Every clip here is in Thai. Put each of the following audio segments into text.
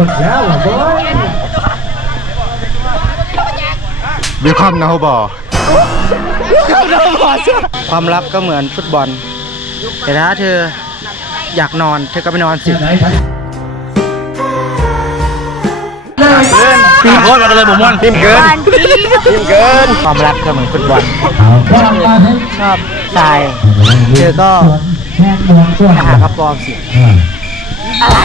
หมดแล้วเหรอโว้ยวิลคัมนะฮูบอความรักก็เหมือนฟุตบอลแต่ถ้าเธออยากนอน เธอก็ไปนอนสิไหนท่านทีมโคตรมาเลยผมม่วนทีมเกินทีมเกิน ความรักก็เหมือนฟุตบอลเอาพลังมาให้ชอบทรายเธอก็แทนเมืองส่วนไปหากระปอมสิเอออะไร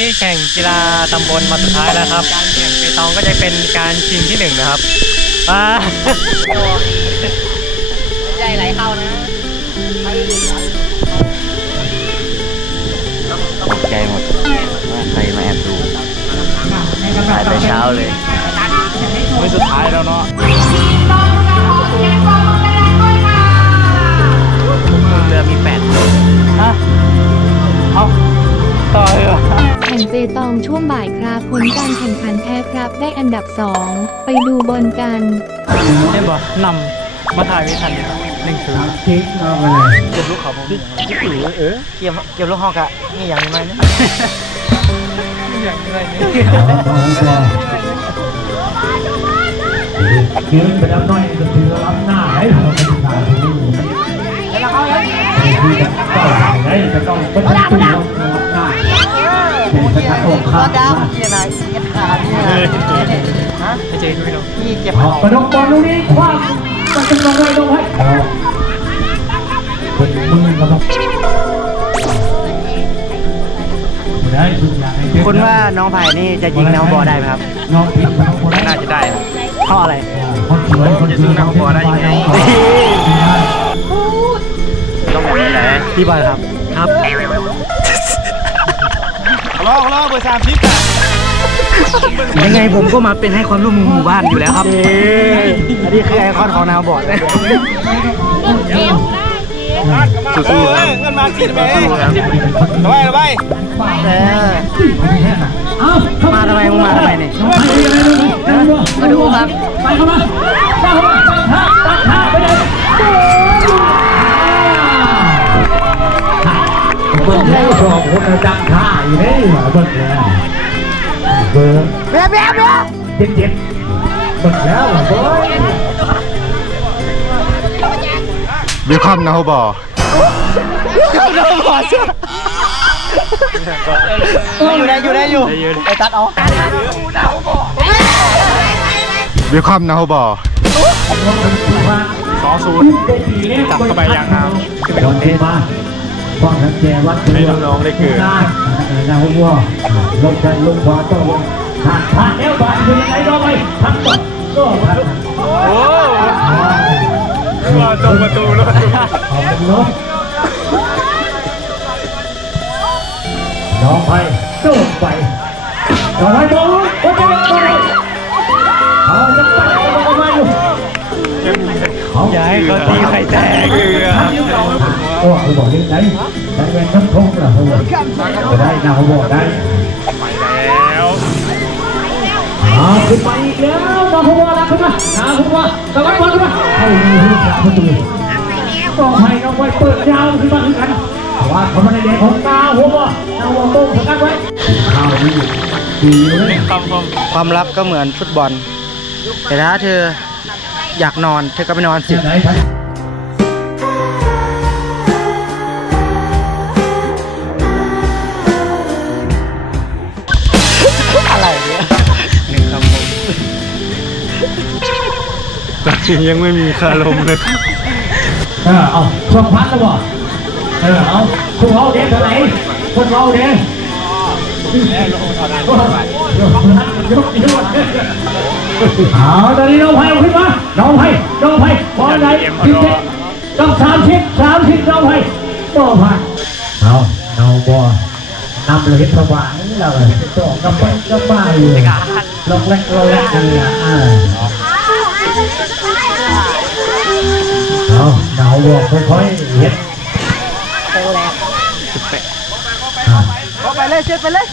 นนี้แข่งกีฬาตำบลมาสุดท้ายแล้วครับ การแข่งเปตองก็จะเป็นการชิงที่หนึ่งนะครับอ่าใจไหลเข้านะใจหมดว่าใครมาแอบดูถ่ายแต่เช้าเลยไม่สุดท้ายแล้วเนาะเรือมีแปดฮะเอาต่อเลยเหรอ แข่งเปตองช่วงบ่ายครับผลการแข่งขันแพ้ครับ ได้อันดับ 2 ไปดูบอลกันเล่นบ่นำมาถ่ายไม่ทันเลยครับหนึ่งศูนย์ทิ้งเอาไปเลยเก็บลูกเขาผมจิ๊กหรือเออเกี่ยวเกี่ยวลูกหอกอะนี่อย่างนี้ไหมเนี่ยอย่างไรเนี่ยยืนไปแล้วน้อยจะถือรับหน้าให้เราเป็นทางที่ดีแล้วเขาไงจะต้องเป็นตัวรับหน้า เป็นสกัดอกขาดนี่นะเก็บขาเนี่ยฮะไปเจอพี่น้องพี่เจ็บออกกระดกบอลลูกนี้คว้างมันจะลงไว้ลงไว้เป็นมือกระดกได้ทุกอย่างคุณว่าน้องไผ่นี่จะยิงน้องบอลได้ไหมครับ น้องผิดน้องบอลน่าจะได้ครับเพราะอะไรคนสวยคนสวยน้องบอลได้ยังไงต้องแบบนี้แหละพี่บอลครับ ครับ รอรอเบอร์สามสิบอะยังไงผมก็มาเป็นให้ความร่วมมือหมู่บ้านอยู่แล้วครับอันนี้คือไอคอนของนาวบอร์ดเลยสู้ๆเงินมาสิบเองระบายระบายเออเอ้ามาทำไมมึงมาทำไมเนี่ยมาดูครับไปเข้ามาเข้ามาตั้งท่าตั้งท่าไปเลยเบิ้งแล้วสองคนจังท่า อยู่เลยเบิ้งแล้วเบิ้งเบี้ยเบี้ยเบี้ยเจ็ดเจ็ดเบิ้งแล้วเบิ้งวิลคัมนะฮูบออยู่ได้อยู่ได้อยู่ไอตัดเอาวิลคัมนะฮูบอสองศูนย์จับเข้าไปอย่างงามโดนเทมา ป้องกันแจวัดให้น้องๆได้เกิดได้นะหัวลงกันลงขวาต้องลงผ่านผ่านแล้วผ่านเป็นยังไงรอไปทักก่อนก็ผ่านโอ้รอจงประตูแล้วขอบคุณน้องน้องไปโดดไปน้องไปโดดโอ้ยโดดโดดเอาจะไปเอามาอยู่เขา อย่าให้เขาตีไข่แตกกลือโอ้เขาบอกยังไงใช้เป็นน้ำทงเหรอเขาบอกจะได้นะเขาบอกได้แล้วอาขึ้นไปอีกแล้วน้องเขาบอกแล้วขึ้นมาน้องเขากตะวันบอลขึ้นมาเข้ามือจับประตูกองไผ่น้องไว้เปิดยาวขึ้นมาขึ้นกันว่าเขาไม่ได้เด็กของตาหัวบ่ตาหัวโต้งสกัดไว้ข้าวดีดีเลยคำคมความรักก็เหมือนฟุตบอลแต่ถ้าเธอ อยากนอน เธอก็ไปนอนสิเจ้าไหนท่านอะไรเนี่ยหนึ่งคำคมตอนนี้ยังไม่มีคารมเลยเออเอาช่วงพัดแล้วบ่เออเอาช่วงเอาเด็กเท่าไหร่คนเอาเด็ก เอาตอนนี้น้องไผ่ขึ้นมา น้องไผ่น้องไผ่พอไหนสิบเจ็ดต้องสามสิบสามสิบน้องไผ่ต่อผ่านเอาเอาบ่นำเลยสว่างเราเลยต่อกับไปกับมาอยู่ลงแรกลงแรกกันละอ่าเอาเอาบ่ค่อยๆเฮ็ดอ่าไปเลยเช็ดไปเลย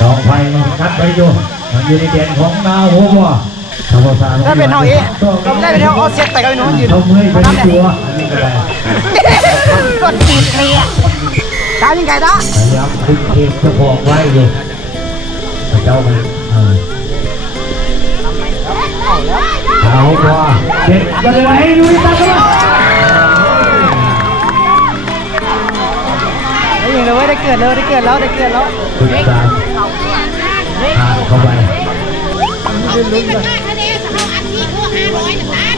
ดอกไผ่กัดไปอยู่อยู่ในแดนของนาหัวบ่ธรรมศาสตร์ได้เป็นเท่าเอ๊ะเราไม่ได้เป็นเท่าออเซ็ตแต่ก็เป็นน้องยืนเขาเมื่อยไปในตัวอันนี้ก็ได้กดจีบเลยอะได้ยังไงนะพยายามคุมเกมเจะบอกไว้อยู่พระเจ้ามันเออเอาว่าเด็กก็เลยลุยตามกันมาได้ยินเลยว่าได้เกิดเลยได้เกิดแล้วได้เกิดแล้วฝึกษา ทางเข้าไปนี่เป็นการคะแนนสำหรับอันที่คือห้าร้อยหนึ่งล้าน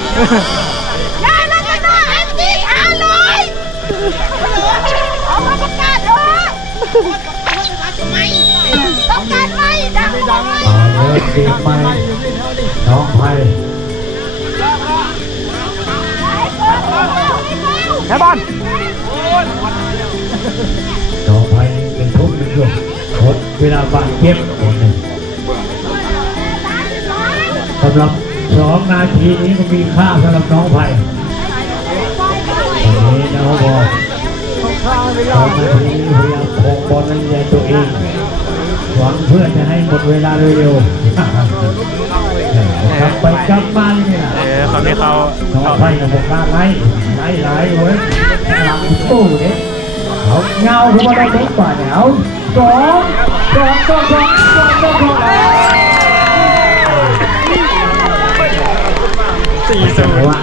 ได้แล้วก็ได้อันที่ห้าร้อยเอามาประกาศเถอะทำไมต้องการไหมดังเลยเอเริ่มเกมใหม่น้องไผ่แค่บอลน้องไผ่เป็นทุกข์เป็นทุกข์ หมดเวลาบาดเจ็บคนหนึ่งสำหรับสองนาทีนี้ก็มีค่าสำหรับน้องไผ่นนี้นะเขาบอสองนาทีนี้พยายามคงบอลในใจตัวเองหวังเพื่อจะให้หมดเวลาเร็วๆกลับไปกลับมานี่นะเออเขาไม่เขาน้องไผ่กับผมกล้าไล่ไหล่ไล่เว้ยหลังตู้เนี่ยเอาเงาเข้ามาได้ทุกป่าเนี่ยเอา สองสองสองสองสองสองสองสี่ศูนย์ว่า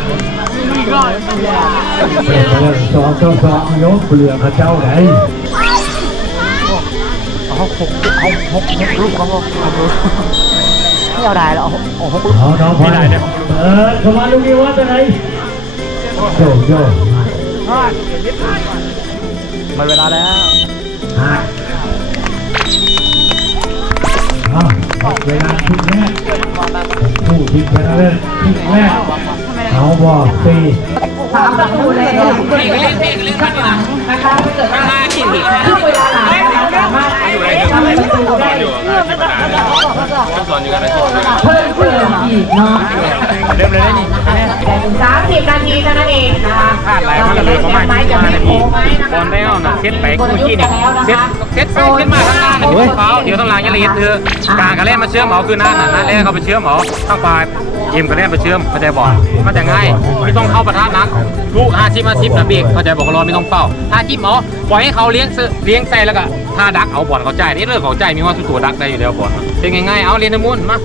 เป็นเรื่องสองสองสองยกเปลือกพระเจ้าไหนเอาหกเอาหกหกลูกเขาบอกไม่เอาได้แล้วเอาเอาหกลูกเอาน้องไผ่เปิดเข้ามาลูกนี้ว่าจะไหนโยโย่หมดเวลาแล้ว อาเวลาทิ้งแรกผู้ทิ้งชนะเลิศทิ้งแรกเขาบอกสี่สามประตูเลยเนี่ยคุณเล่นเล่นเล่นข้างหลังนะคะถ้าเกิดว่าครึ่งเวลาหลังนะคะสามารถทำประตูได้เพิ่มเติมอีกเนาะเริ่มเลยได้นี่ สามสิบนาทีเท่านั้นเองนะคะพลาดหลายครั้งเลยประมาณไม้จะไม่โค้งไม้นะบอคะลได้เอาน่ะเซตไปคู่ขี้นี่เซตเซตไปเซตมาข้างหน้าน่ะพี่เขาเดี๋ยวต้องล้างยาลีดเธอกลางก็เล่นมาเชื่อมเอาคือหน้าน่ะหน้าแรกเขาไปเชื่อมเอาข้างปลายเอ็มก็เล่นไปเชื่อมเข้าใจบอกมันจะง่ายไม่ต้องเข้าประทะนักลูกห้าชิปห้าชิปนะเบรกเข้าใจบอกรอไม่ต้องเป้าถ้าจิ้มเอาปล่อยให้เขาเลี้ยงเสื้อเลี้ยงใส่แล้วก็ถ้าดักเอาบอลเขาใจนี่เรื่องของใจมีว่าสุดตัวดักได้อยู่แล้วบอลเป็นง่ายๆเอาเรียนในมุนมา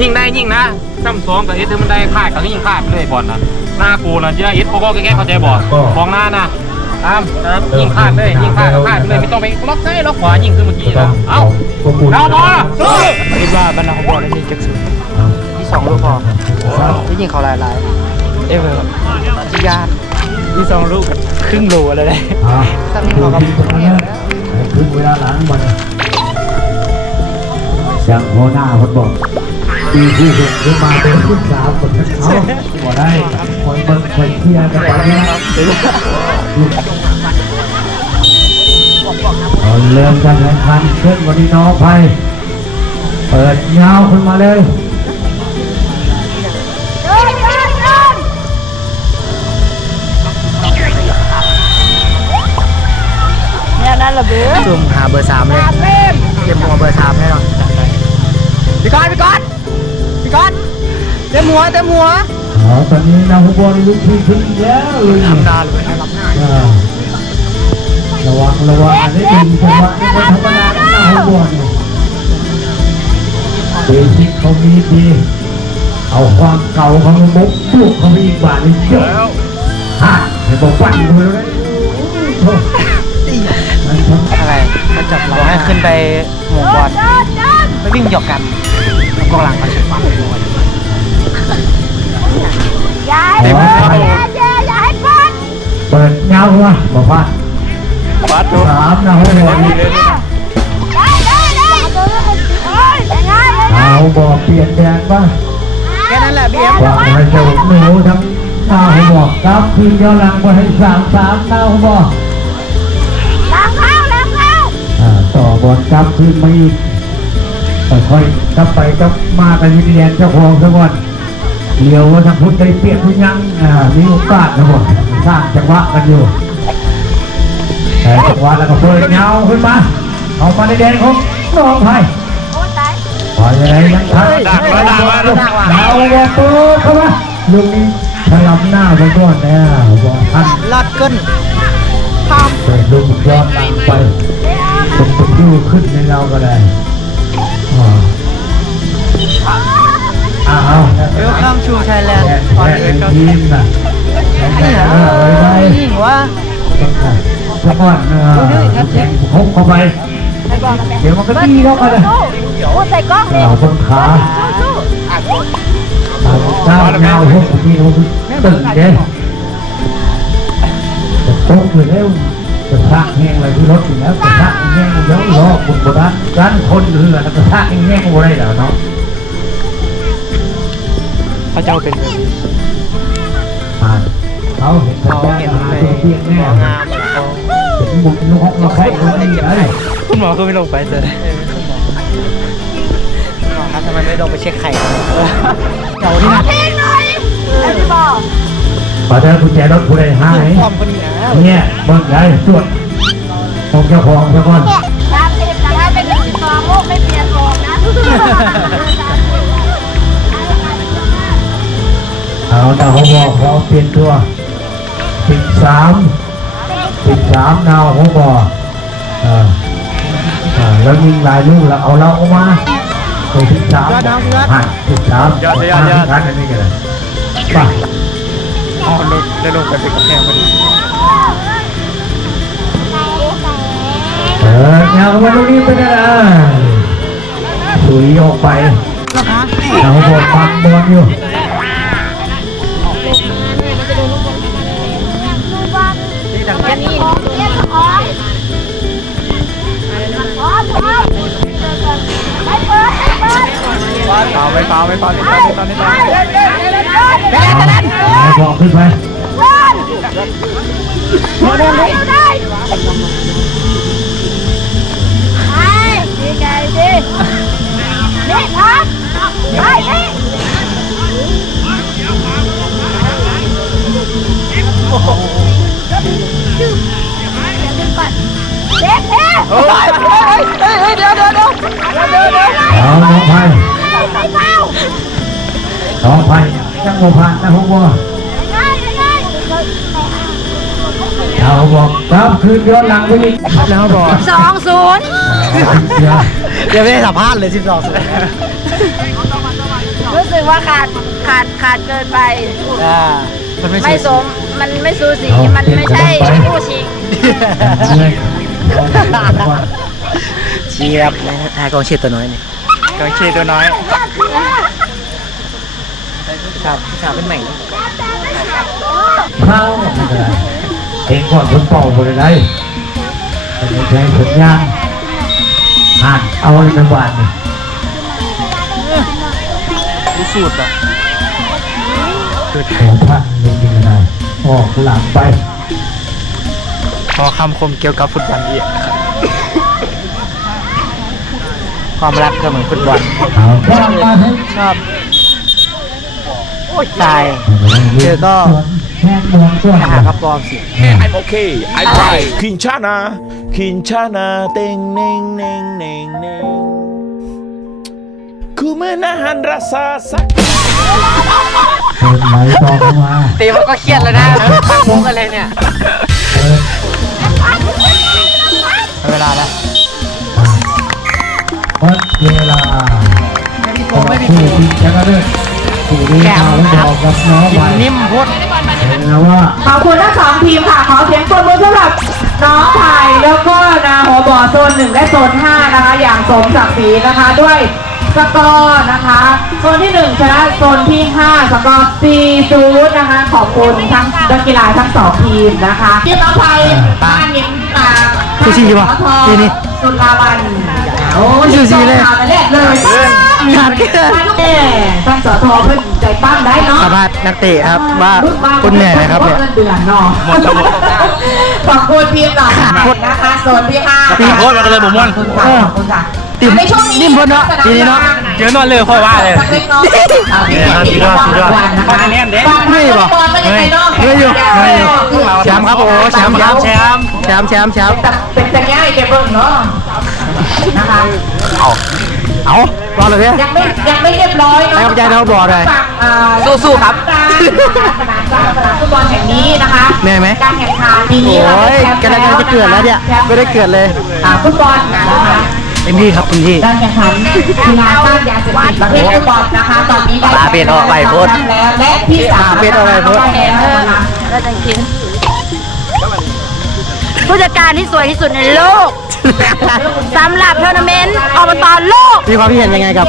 ยิงได้ยิงนะซ้ำสองกับเอสมันได้คาดกับยิงคาดไปเลยบอลนะหน้ากูนะเจ้าเอสโปโก้แก้เข้าใจบอลมองหน้านะตามนะครับยิงคาดเลยยิงคาดกับคาดเลยไม่ต้องไปล็อกซ้ายล็อกขวายิงขึ้นเมื่อกี้นะเอ้าขอบคุณเอาบอลสู้คิดว่าบรรดาของบอลมีจักศูนย์ที่สองลูกพอได้ยิงเขาหลายหลายเอ้ยแบบจียาที่สองลูกครึ่งโลอะไรเลยอ่าตอนนี้ผู้เขากับทิ้งชนะเลิศครึ่งเวลาหลังมันอย่างหัวหน้าคนบอก ปีที่หกขึ้นมาเป็นขึ้สามคนเขาบ่ได้คอยเบิ่งคอยเชียร์กันไปนะเอาเริ่มการแข่งขันขึ้นวันนี้น้องไป เปิดยาวขึ้นมาเลยเดินเดินเดินซุ่มหาเบอร์สามเลยเล่มมหัวเบอร์สามให้เราพี่กอนพี่กอน กอนเต็มหัวเต็มหัวอ๋อตอนนี้นาฟุตบอลลุกขึ้นขึ้นแล้วเลยทำนานเลยรับหน้าอ่าระวังระวังอันนี้เป็นจังหวะที่ไม่ธรรมดาของนาฟุตบอลเบสิกเขามีดีเอาความเก่าของมุกปลุกเขามีอีกบาทนึงเยอะฮะเห็นบอกฟันเขาเลยโอ้มันทั้งอะไรก็จับเราให้ขึ้นไปหมู่บอลเดินเดินไปวิ่งหยอกกันแล้ว กองหลังมาเฉียบอย่าให้เปิดอย่าอย่าอย่าให้เปิดเปิดเงาวะบอกว่าบัสสามนาฟุตบอลได้ได้ได้เฮ้ยยังไงเอาบอกเปลี่ยนแดนป่ะแค่นั้นแหละพี่เอ็มว่าให้เจ้าหนูทั้งหน้าหัวบอกครับทีมย้อนหลังมาให้สามสามหน้าหัวบอกหลังเข้าหลังเข้าต่อบอลกลับขึ้นมาอี ค่อยๆกลับไปกลับมากันยินดีเจ้าของซะก่อนเดี๋ยวว่าทางพุทธได้เปรียบทุกยังมีโอกาสนะบ่สร้างจังหวะกันอยู่แต่จังหวะแล้วก็เปิดเงาขึ้นมาเอามาในแดนของน้องไทยโอ้ตายขออยังไงยังทันดักแล้วดักแล้วเอาวอปูเข้ามาลูกนี้ถลับหน้าไปก่อนแล้วบอกท่านลอดก้นเปิดลูกย้อนหลังไปเป็นตะกิ้วขึ้นในเราก็ได้ อ้าวเวลคัมชูไทยแลนด์แค่แค่เป็นทีมน่ะแค่เออไว้ไว้ยิ่งวะสะก้อนเออแข่งพกเข้าไป เดี๋ยวมันก็ดีแล้วกันนะโอ้ใส่กล้องเลยเอาบนขาเอาด้านยาวพวกนี้เราตึงเด้จะตกอยู่แล้วจะสร้างแห้งอะไรที่รถอยู่แล้วจะสร้างแห้งเดี๋ยวรอคุณโบราณร้านคนเรือแล้วก็สร้างแห้งอะไรแล้วเนาะ เขาเจ้าเป็นแบบนี้เขาเห็นเขาเห็นเลยตัวเพียงามเขาเห็นบุกนกนกแค่ตรงนี้ไอ้คุณหมอก็ไม่ลงไปเจอเลยทำไมไม่ลงไปเช็คไข่เจ้านี่นะเพลงหน่อยไอ้พี่บอกขอเดินกุญแจรถผู้ใดหายเนี่ยบิ่งได้ตรวจของเจ้าของซะก่อนตามเปแต่ถ้าเป็นสิบสองโลกไม่เปลี่ยนออกนะ เอาดาวบอกพอเปลี่ยนตัวสิบสามสิบสามดาวเขาบอกเออเออแล้วยิงหลายลูกแล้วเอาเราออกมาตัวสิบสามหันสิบสามออกมาที่ทันอันนี้กันเลยไปอ๋อลงได้ลงไปเป็นกระแพงพอดีเออแนวมาตรงนี้เป็นอะไรสุยออกไปเราบอกปักบอลอยู่ ดังจะนี่เรียกของพร้อมพร้อมให้เปิดให้เปิดเปล่าไม่เปล่าไม่เปล่านี่ตอนนี้ตอนนี้ตอนนี้เอาบอกขึ้นไปเดินได้ได้ไปดีใจดินี่ครับไปนี่เด็กเฮ้ยเฮ้ยเดี๋ยวเดี๋ยวเดี๋ยวเดี๋ยวเดี๋ยวเอาน้องไผ่ไม่เฝ้าน้องไผ่จังโมผ่านนะพวกว่าได้ได้เอาบอกครับคืนย้อนหลังไปอีกแล้วบอกสองศูนย์เดี๋ยวยังไม่ได้สัมภาษณ์เลยสิบสองสุดรู้สึกว่าขาดขาดขาดเกินไปไม่สมมันไม่สูสีมันไม่ใช่คู่ชิง เลยเชียบนะฮะกองเชียร์ตัวน้อยนี่กองเชียร์ตัวน้อยครับสาวเป็นใหม่เข้าเองก่อนคนเป่าบริไรไม่ใช่สัญญาณอ่านเอาในจังหวัดนี่รู้สูตรอะของท่านลงยิงอะไรออกหลังไป ขอคำคมเกี่ยวกับฟุตบอลดีกความรักก็เหมือนฟุตบอลเอาบ้างมาให้ชอบตายเจอก็แค่มองตัวหากระปอมสิ I'm okay. I'm fine. Kinchana. Kinchana. Ting, ning, ning, ning, ning. Ku menahan rasa sakit. เดินไหลต่อเข้ามาตีมันก็เครียดแล้วนะตั้งมุกอะไรเนี่ย เออเวลาแล้วหมดเวลาไม่มีโกงไม่มีผู้โกงที่ชนะเลิศผู้ที่เขาบอกกับน้องกิไปนนิ่มพุดเห็นแล้วว่าขอบคุณทั้งสองทีมค่ะ ขอเสียงปรบมือสำหรับน้องไผ่แล้วก็นาหัวบ่อโซนหนึ่งและโซนห้านะคะ อย่างสมศักดิ์ศรีนะคะด้วยสกอร์นะคะ โซนที่หนึ่งชนะโซนที่ห้าสกอร์4ศูนย์นะคะ ขอบคุณทั้งนักกีฬาทั้งสองทีมนะคะทีมน้องไผ่บ้านนิมตา ซูชิป่ะทีนี้สุลาวันโอ้ยซูชิเลยข่าวแต่แรกเลยงานเกินแม่ท่านสอทอเพิ่นใจปั้มได้เนาะสามารถนักเตะครับว่าคุณเหนื่อยนะครับเนี่ยเดือนเนาะขอบคุณทีมหน่อยนะคะโซนที่ห้าทีมโค้ชมาเลยผมม่วนขอบคุณค่ะขอบคุณค่ะทีมในช่วงนี้นิ่มพ้นเนาะทีนี้เนาะ เจอนอนเลยค่อยว่าเลยสักเล็กน้อยเอาที่เห็นที่รางวัลนะคะแน่นเด้ไม่หรอไม่ยังไงเนาะเฮ้ยอยู่เฮ้ยอยู่แชมป์ครับโอ้แชมป์ครับแชมป์แชมป์แชมป์แชมป์เป็นแต่ง่ายแกเบิ่งเนาะนะคะเอารอเลยเนี่ยยังไม่ยังไม่เรียบร้อยเนาะให้กำลังใจน้องบอลหน่อยฝั่งอ่าสู้ๆครับสนามกลางสนามฟุตบอลแห่งนี้นะคะเหนื่อยไหมการแข่งขันปีนี้โอ้ยเรากำลังจะเกิดแล้วเนี่ยไม่ได้เกิดเลยอ่าฟุตบอลนะคะ เต็มที่ครับเต็มที่ การแข่งขันกีฬาต้านยาเสพติดประเภทฟุตบอลนะคะ ตอนนี้ได้ปลาเป็นออกไปโพสต์แล้วและที่สามปลาเป็นออกไปโพสต์ได้แล้วนะคะก็จะกิน ผู้จัดการที่สวยที่สุดในโลกสำหรับทัวร์นาเมนต์อบตโลก มีความคิดเห็นยังไงกับ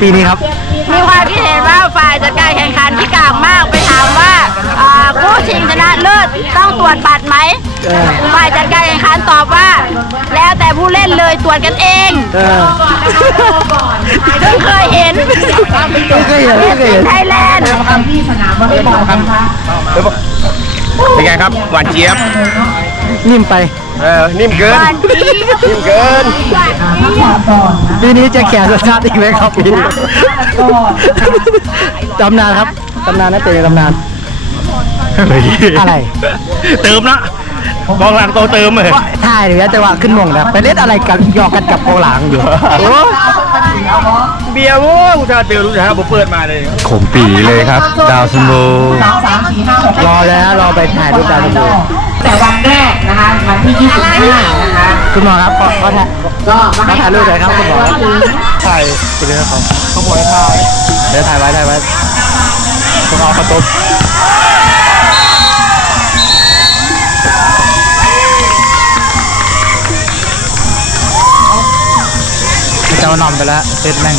ปีนี้ครับ มีความคิดเห็นว่าฝ่ายจัดการแข่งขันที่กลางมากไปถามว่าอ่าผู้ชิงชนะเลิศต้องตรวจบัตรไหมเออ ฝ่ายจัดการแข่งขันตอบว่า แล้วแต่ผู้เล่นเลยตรวจกันเองเออเพิ่งเคยเห็นไม่เคยเห็นไม่เคยเห็น ไทยแลนด์ ที่สนามวอลเลย์บอลนะคะเป็นไงครับ หวานเจี๊ยบ นิ่มไป เออนิ่มเกิน นิ่มเกินพักผ่อนก่อนนะปีนี้จะแข่งรสชาติอีกไหมครับปีนี้ก่อนตำนานครับตำนานนะเตะในตำนาน อะไร เติมนะกองหลังโตเติมเลยถ่ายหรือจังหวะขึ้นมงนะไปเล่นอะไรกันหยอกกันกับกองหลังอยู่โอ้เบียร์โว้กูจะเตือนลูกชายผมเปิดมาเลยขมปีเลยครับ ดาวซันโบสองสามสี่ห้าหกรอเลยนะรอไปถ่ายรูปดาวกันดู แต่วันแรกนะคะวันที่ 25 นะคะ คุณหมอครับขอขอถ่ายก็มาให้ถ่ายรูปหน่อยครับคุณหมอถึงถ่ายไปเลยครับขบวนถ่ายเดี๋ยวถ่ายไว้ถ่ายไว้คุณเอาประตูเจ้านอมไปแล้วเซตแม่ง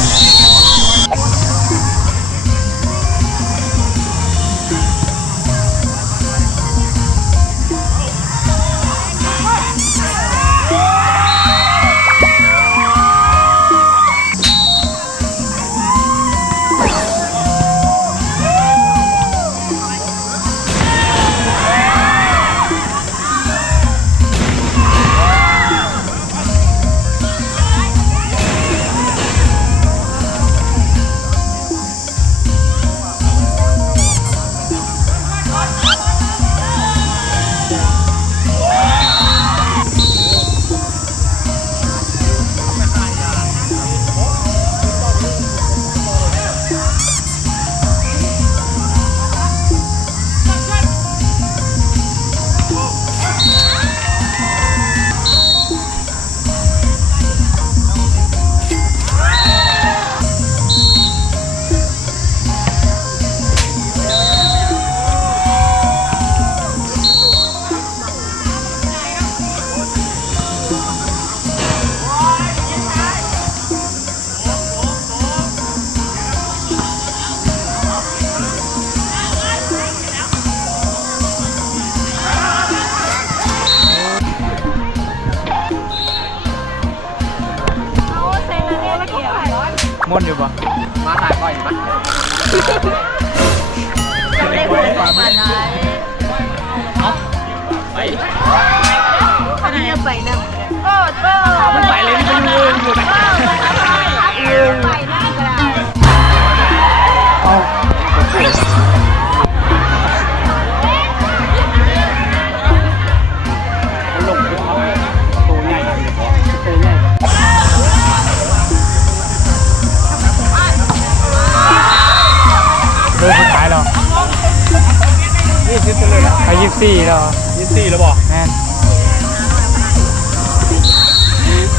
สิบสี่แล้วยี่สี่แล้วบอกแม่น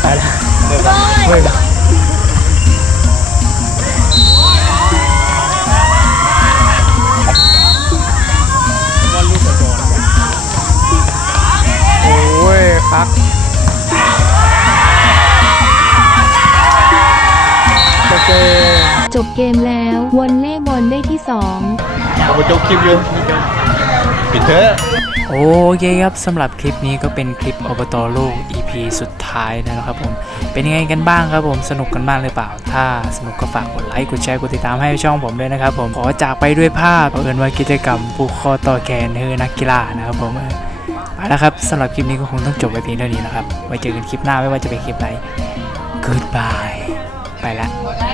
ไปแล้วเฮ้ยโอ้ยครับโอเคจบเกมแล้ววอลเล่บอลได้ที่2เอาไปจบคลิปอยู่ ปิดเถอะโอเคครับสำหรับคลิปนี้ก็เป็นคลิปอบตโลก EP สุดท้ายนะครับผม เป็นยังไงกันบ้างครับผมสนุกกันบ้างหรือเปล่า ถ้าสนุกก็ฝากกดไลค์กดแชร์กดติดตามให้ช่องผมด้วยนะครับผมขอจากไปด้วยภาพเผอิญว่ากิจกรรมผูกคอต่อแขนเฮอนักกีฬานะครับผมไปแล้วครับสำหรับคลิปนี้ก็คงต้องจบไปเพียงเท่านี้นะครับไว้เจอกันคลิปหน้าไม่ว่าจะเป็นคลิปไหน Goodbye ไปละไม่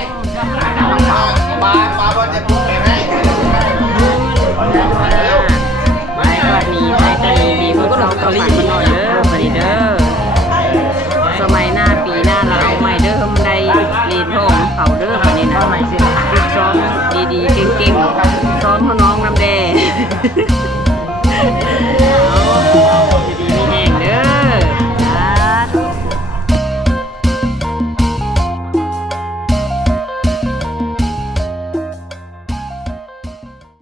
วัสดีใจตาดีดีมันก็หลงตัวหลีมัหน่อยเด้อสวัสดีเด้อ